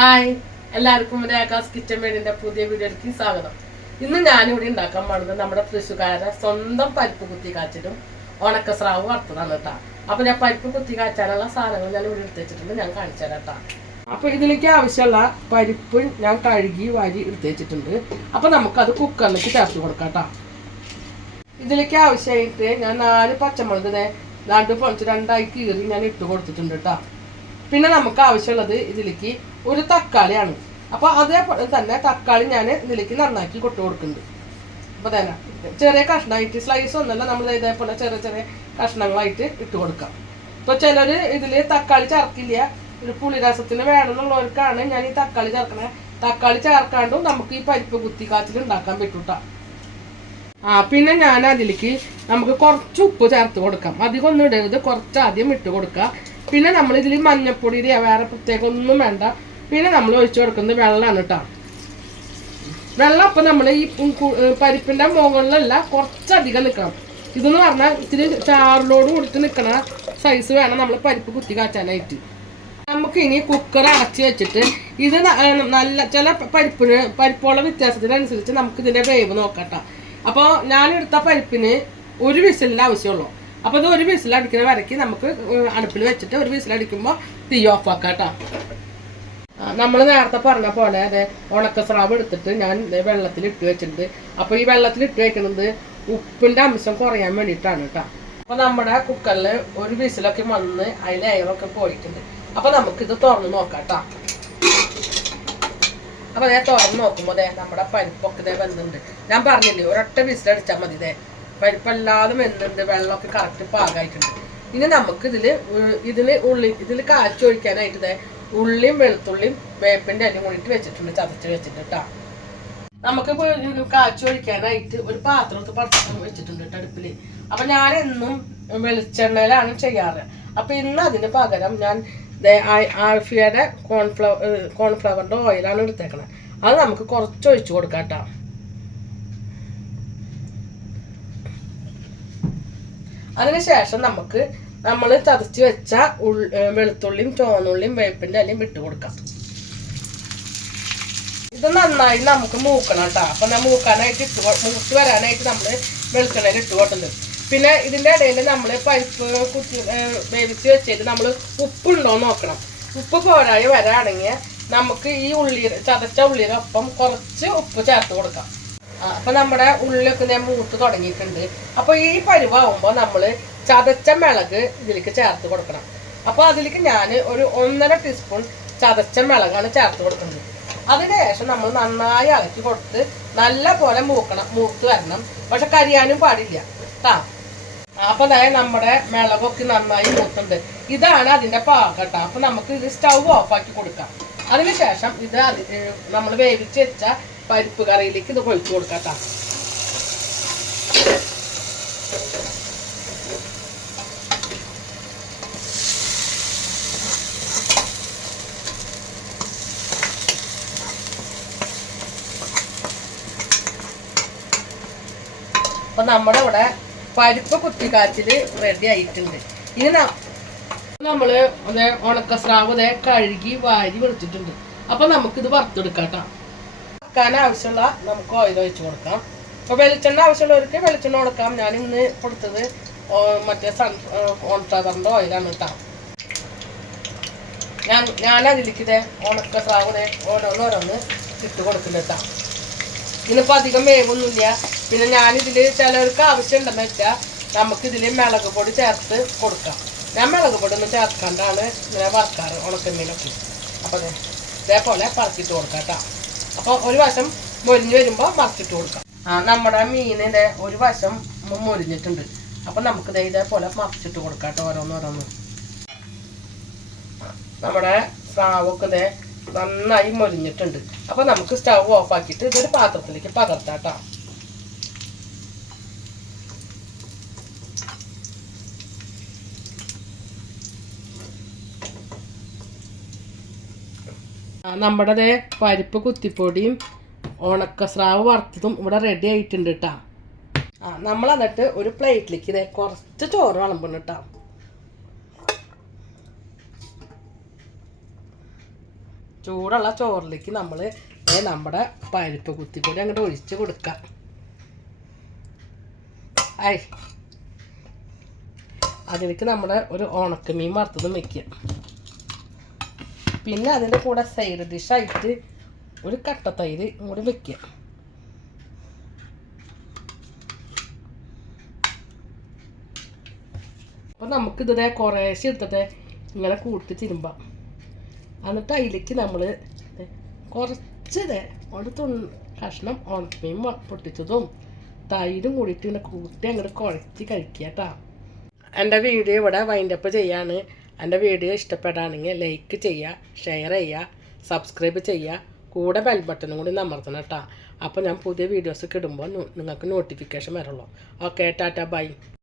Hi എല്ലാവർക്കും രേഖാസ് kitchen വേഡിന്റെ പുതിയ വീഡിയോയിലേക്ക് സ്വാഗതം. ഇന്ന് ഞാനിവിടെ ഉണ്ടാക്കാൻ പോകുന്നത് നമ്മുടെ തൃശ്ശൂർക്കാരെ സ്വന്തം പരിപ്പ് കുത്തി കാച്ചിട്ടും ഉണക്കസ്രാവ് വറുത്തതാണ് കേട്ടോ. അപ്പൊ ഞാൻ പരിപ്പ് കുത്തി കാച്ചാനുള്ള സാധനങ്ങൾ ഞാൻ ഇവിടെ എടുത്ത് വെച്ചിട്ടുണ്ട്, ഞാൻ കാണിച്ചു തരാം കേട്ടോ. അപ്പൊ ഇതിലേക്ക് ആവശ്യമുള്ള പരിപ്പ് ഞാൻ കഴുകി വാരി എടുത്ത് വെച്ചിട്ടുണ്ട്. അപ്പൊ നമുക്കത് കുക്കറിലേക്ക് ചേർത്ത് കൊടുക്കാം കേട്ടോ. ഇതിലേക്ക് ആവശ്യമായിട്ട് ഞാൻ 4 പച്ചമുളക് രണ്ടായി കീറി ഞാൻ ഇട്ട് കൊടുത്തിട്ടുണ്ട് കേട്ടോ. പിന്നെ നമുക്ക് ആവശ്യമുള്ളത് ഇതിലേക്ക് ഒരു തക്കാളിയാണ്. അപ്പോൾ അതേപോലെ തന്നെ തക്കാളി ഞാൻ ഇതിലേക്ക് നന്നാക്കി കൊട്ടു കൊടുക്കുന്നുണ്ട്. അപ്പോൾ തന്നെ ചെറിയ കഷ്ണമായിട്ട് സ്ലൈസ് ഒന്നല്ല, നമ്മൾ ഇതേപോലെ ചെറിയ ചെറിയ കഷ്ണങ്ങളായിട്ട് ഇട്ട് കൊടുക്കാം. ഇപ്പോൾ ചിലർ ഇതിൽ തക്കാളി ചേർക്കില്ല, ഒരു പുളിരസത്തിന് വേണമെന്നുള്ളവർക്കാണ് ഞാൻ ഈ തക്കാളി ചേർക്കണേ. തക്കാളി ചേർക്കാണ്ടും നമുക്ക് ഈ പരിപ്പ് കുത്തി കാച്ചിൽ ഉണ്ടാക്കാൻ പറ്റൂട്ടാ. പിന്നെ ഞാൻ അതിലേക്ക് നമുക്ക് കുറച്ച് ഉപ്പ് ചേർത്ത് കൊടുക്കാം. അധികം ഒന്നും ഇടരുത്, കുറച്ച് ആദ്യം ഇട്ട് കൊടുക്കുക. പിന്നെ നമ്മൾ ഇതിൽ മഞ്ഞപ്പൊടി വേറെ പ്രത്യേകം ഒന്നും വേണ്ട. പിന്നെ നമ്മൾ ഒഴിച്ചു കൊടുക്കുന്നത് വെള്ളമാണ് കേട്ടോ. വെള്ളം അപ്പം നമ്മൾ ഈ പരിപ്പിൻ്റെ മുകളിലല്ല, കുറച്ചധികം നിൽക്കണം. ഇതെന്ന് പറഞ്ഞാൽ ഇത്തിരി ചാറിലോട് കൊടുത്ത് നിൽക്കണ സൈസ് വേണം നമ്മൾ പരിപ്പ് കുത്തി കാച്ചാനായിട്ട്. നമുക്ക് ഇനി കുക്കർ അടച്ച് വെച്ചിട്ട് ഇത് നല്ല ചില പരിപ്പുള്ള വ്യത്യാസത്തിനനുസരിച്ച് നമുക്ക് ഇതിൻ്റെ വേവ് നോക്കാം. അപ്പോൾ ഞാനെടുത്ത പരിപ്പിന് ഒരു വിസിലിൻ്റെ ആവശ്യമുള്ളൂ. അപ്പോൾ ഇത് ഒരു വിസിലടിക്കുന്ന വരയ്ക്ക് നമുക്ക് അടുപ്പിൽ വെച്ചിട്ട് ഒരു വിസിലടിക്കുമ്പോൾ തീ ഓഫാക്കാം കേട്ടോ. നമ്മൾ നേരത്തെ പറഞ്ഞ പോലെ അതെ ഉണക്കസ്രാവ് എടുത്തിട്ട് ഞാൻ വെള്ളത്തിൽ ഇട്ട് വെച്ചിട്ടുണ്ട്. അപ്പോൾ ഈ വെള്ളത്തിൽ ഇട്ട് വെക്കുന്നത് ഉപ്പിൻ്റെ അംശം കുറയാൻ വേണ്ടിയിട്ടാണ് കേട്ടോ. അപ്പോൾ നമ്മുടെ കുക്കറിൽ ഒരു വിസിലൊക്കെ വന്ന് അതിൽ എയറൊക്കെ പോയിട്ടുണ്ട്. അപ്പോൾ നമുക്കിത് തുറന്ന് നോക്കാം കേട്ടോ. അപ്പോൾ അതേ തുറന്ന് നോക്കുമ്പോൾ അതെ നമ്മുടെ പരിപ്പൊക്കെ ഇതേ വെന്തുണ്ട്. ഞാൻ പറഞ്ഞില്ലേ ഒരൊറ്റ വിസിലടിച്ചാൽ മതി. ഇതേ പരിപ്പല്ലാതെ വെന്തുണ്ട്, വെള്ളമൊക്കെ കറക്റ്റ് പാകമായിട്ടുണ്ട്. ഇനി നമുക്ക് ഇതിൽ കാച്ചൊഴിക്കാനായിട്ട് ഇതേ ഉള്ളിയും വെളുത്തുള്ളിയും വേപ്പിൻ്റെ അരിയും കൂടിയിട്ട് വെച്ചിട്ടുണ്ട്, ചതച്ച് വെച്ചിട്ട് കേട്ടോ. നമുക്കിപ്പോൾ കാച്ചൊഴിക്കാനായിട്ട് ഒരു പാത്രമൊക്കെ പടക്കം വെച്ചിട്ടുണ്ട് കേട്ടോ അടുപ്പിൽ. അപ്പം ഞാൻ എന്നും വെളിച്ചെണ്ണയിലാണ് ചെയ്യാറ്. അപ്പം ഇന്ന് അതിന് പകരം ഞാൻ ആൽഫിയയുടെ കോൺഫ്ലവറിൻ്റെ ഓയിലാണ് എടുത്തേക്കണത്. അത് നമുക്ക് കുറച്ച് ഒഴിച്ചു കൊടുക്കാം കേട്ടോ. അതിനുശേഷം നമ്മൾ ചതച്ച് വെച്ച വെളുത്തുള്ളിയും ചുവന്നുള്ളിയും വേപ്പിൻ്റെ അല്ലയും ഇട്ട് കൊടുക്കാം. ഇത് നന്നായി നമുക്ക് മൂക്കണം കേട്ടോ. അപ്പം ഞാൻ മൂക്കാനായിട്ട് മൂത്ത് വരാനായിട്ട് നമ്മൾ വെളിച്ചെണ്ണയിൽ ഇട്ട് കൊടുക്കുന്നത്. പിന്നെ ഇതിൻ്റെ ഇടയിൽ നമ്മൾ പരിപ്പ് കുത്തി വേവിച്ച് വെച്ചിട്ട് നമ്മൾ ഉപ്പുണ്ടോ നോക്കണം. ഉപ്പ് പോരായി വരാണെങ്കിൽ നമുക്ക് ഈ ചതച്ച ഉള്ളിയിലൊപ്പം കുറച്ച് ഉപ്പ് ചേർത്ത് കൊടുക്കാം. അപ്പം നമ്മുടെ ഉള്ളിലൊക്കെ ഞാൻ മൂത്ത് തുടങ്ങിയിട്ടുണ്ട്. അപ്പോൾ ഈ പരിവാകുമ്പോൾ നമ്മൾ ചതച്ച മിളക് ഇതിലേക്ക് ചേർത്ത് കൊടുക്കണം. അപ്പോൾ അതിലേക്ക് ഞാൻ ഒരു 1.5 ടീസ്പൂൺ ചതച്ച മിളകാണ് ചേർത്ത് കൊടുക്കുന്നത്. അതിനുശേഷം നമ്മൾ നന്നായി ഇളക്കി കൊടുത്ത് നല്ല പോലെ മൂത്ത് വരണം. പക്ഷെ കരിയാനും പാടില്ല കേട്ടോ. അപ്പോൾ അതായത് നമ്മുടെ മിളകൊക്കെ നന്നായി മൂത്തുണ്ട്. ഇതാണ് അതിൻ്റെ പാകം കേട്ടോ. അപ്പോൾ നമുക്ക് ഇത് സ്റ്റൗ ഓഫാക്കി കൊടുക്കാം. അതിനുശേഷം ഇത് നമ്മൾ വേവിച്ച് വെച്ച പരിപ്പ് കറിയിലേക്ക് ഇത് ഒഴിച്ചു കൊടുക്കാം കേട്ടോ. അപ്പൊ നമ്മുടെ ഇവിടെ പരിപ്പ് കുത്തിക്കാച്ചിൽ റെഡി ആയിട്ടുണ്ട്. ഇനി നമ്മള് ഉണക്കസ്രാവ് കഴുകി വാരി വെച്ചിട്ടുണ്ട്. അപ്പൊ നമുക്കിത് വറുത്തെടുക്കാം കേട്ടോ. വറുക്കാൻ ആവശ്യമുള്ള നമുക്ക് ഓയിൽ ഒഴിച്ച് കൊടുക്കാം. അപ്പോൾ വെളിച്ചെണ്ണ ആവശ്യമുള്ളവർക്ക് വെളിച്ചെണ്ണ കൊടുക്കാം. ഞാൻ ഇന്ന് കൊടുത്തത് മറ്റേ കോൺഫ്ലവറിൻ്റെ ഓയിലാണ് കേട്ടോ. ഞാൻ അതിലേക്ക് ഉണക്കസ്രാവ് ഓരോന്നോരോന്ന് ഇട്ട് കൊടുക്കുന്നുണ്ട് കേട്ടോ. ഇതിനിപ്പോൾ അധികം വേവൊന്നുമില്ല. പിന്നെ ഞാനിതിൽ ചിലവർക്ക് ആവശ്യമുണ്ടെന്ന് വെച്ചാൽ നമുക്കിതിൽ മുളക് പൊടി ചേർത്ത് കൊടുക്കാം. ഞാൻ മുളക് പൊടി ഒന്നും ചേർക്കാണ്ടാണ് ഇങ്ങനെ വറുക്കാറ് ഉണക്കമീനൊക്കെ. അപ്പോൾ ഇതേപോലെ പറക്കിയിട്ട് കൊടുക്കാം കേട്ടോ. അപ്പോൾ ഒരു വശം മൊരിഞ്ഞ് വരുമ്പോൾ മറച്ചിട്ട് കൊടുക്കാം. നമ്മുടെ മീനിൻ്റെ ഒരു വശം മൊരിഞ്ഞിട്ടുണ്ട്. അപ്പം നമുക്ക് ഇതേപോലെ മറച്ചിട്ട് കൊടുക്കാം കേട്ടോ. ഓരോന്നോരോന്ന് നമ്മുടെ സ്രാവൊക്കെ നന്നായി മൊരിഞ്ഞിട്ടുണ്ട്. അപ്പോൾ നമുക്ക് സ്റ്റൗ ഓഫാക്കിയിട്ട് ഇതൊരു പാത്രത്തിലേക്ക് പകർത്താം കേട്ടോ. നമ്മുടെ പരിപ്പ് കുത്തിപ്പൊടിയും ഉണക്കസ്രാവ് വറുത്തതും ഇവിടെ റെഡി ആയിട്ടുണ്ട് കേട്ടോ. നമ്മൾ എന്നിട്ട് ഒരു പ്ലേറ്റിലേക്ക് കുറച്ച് ചോറ് വിളമ്പണം കേട്ടോ. ചൂടുള്ള ചോറിലേക്ക് നമ്മൾ നമ്മുടെ പരിപ്പ് കുത്തിപ്പൊടി അങ്ങോട്ട് ഒഴിച്ച് കൊടുക്കാം. അതിലേക്ക് നമ്മുടെ ഒരു ഉണക്കമീൻ വറുത്തതും വെക്കുക. പിന്നെ അതിൻ്റെ കൂടെ സൈഡ് ഡിഷായിട്ട് ഒരു കട്ടത്തൈര് കൂടി വെക്കുക. അപ്പോൾ നമുക്കിതിനെ കുറേശ്ശെ എടുത്തിട്ട് ഇങ്ങനെ കൂട്ടി തിരുമ്പാം. എന്നിട്ട് അതിലേക്ക് നമ്മൾ കുറച്ച് ഒരു കഷ്ണം ഉണക്കമീൻ പൊട്ടിച്ചതും തൈരും കൂടിയിട്ട് ഇങ്ങനെ കൂട്ടി അങ്ങോട്ട് കുഴച്ച് കഴിക്കുക കേട്ടോ. എൻ്റെ വീഡിയോ ഇവിടെ വൈൻഡപ്പ് ചെയ്യാണ്. എൻ്റെ വീഡിയോ ഇഷ്ടപ്പെടുകയാണെങ്കിൽ ലൈക്ക് ചെയ്യുക, ഷെയർ ചെയ്യുക, സബ്സ്ക്രൈബ് ചെയ്യുക, കൂടെ ബെൽ ബട്ടണും കൂടി അമർത്തണം കേട്ടോ. അപ്പോൾ ഞാൻ പുതിയ വീഡിയോസൊക്കെ ഇടുമ്പോൾ നിങ്ങൾക്ക് നോട്ടിഫിക്കേഷൻ വരുള്ളൂ. Okay, tata, by.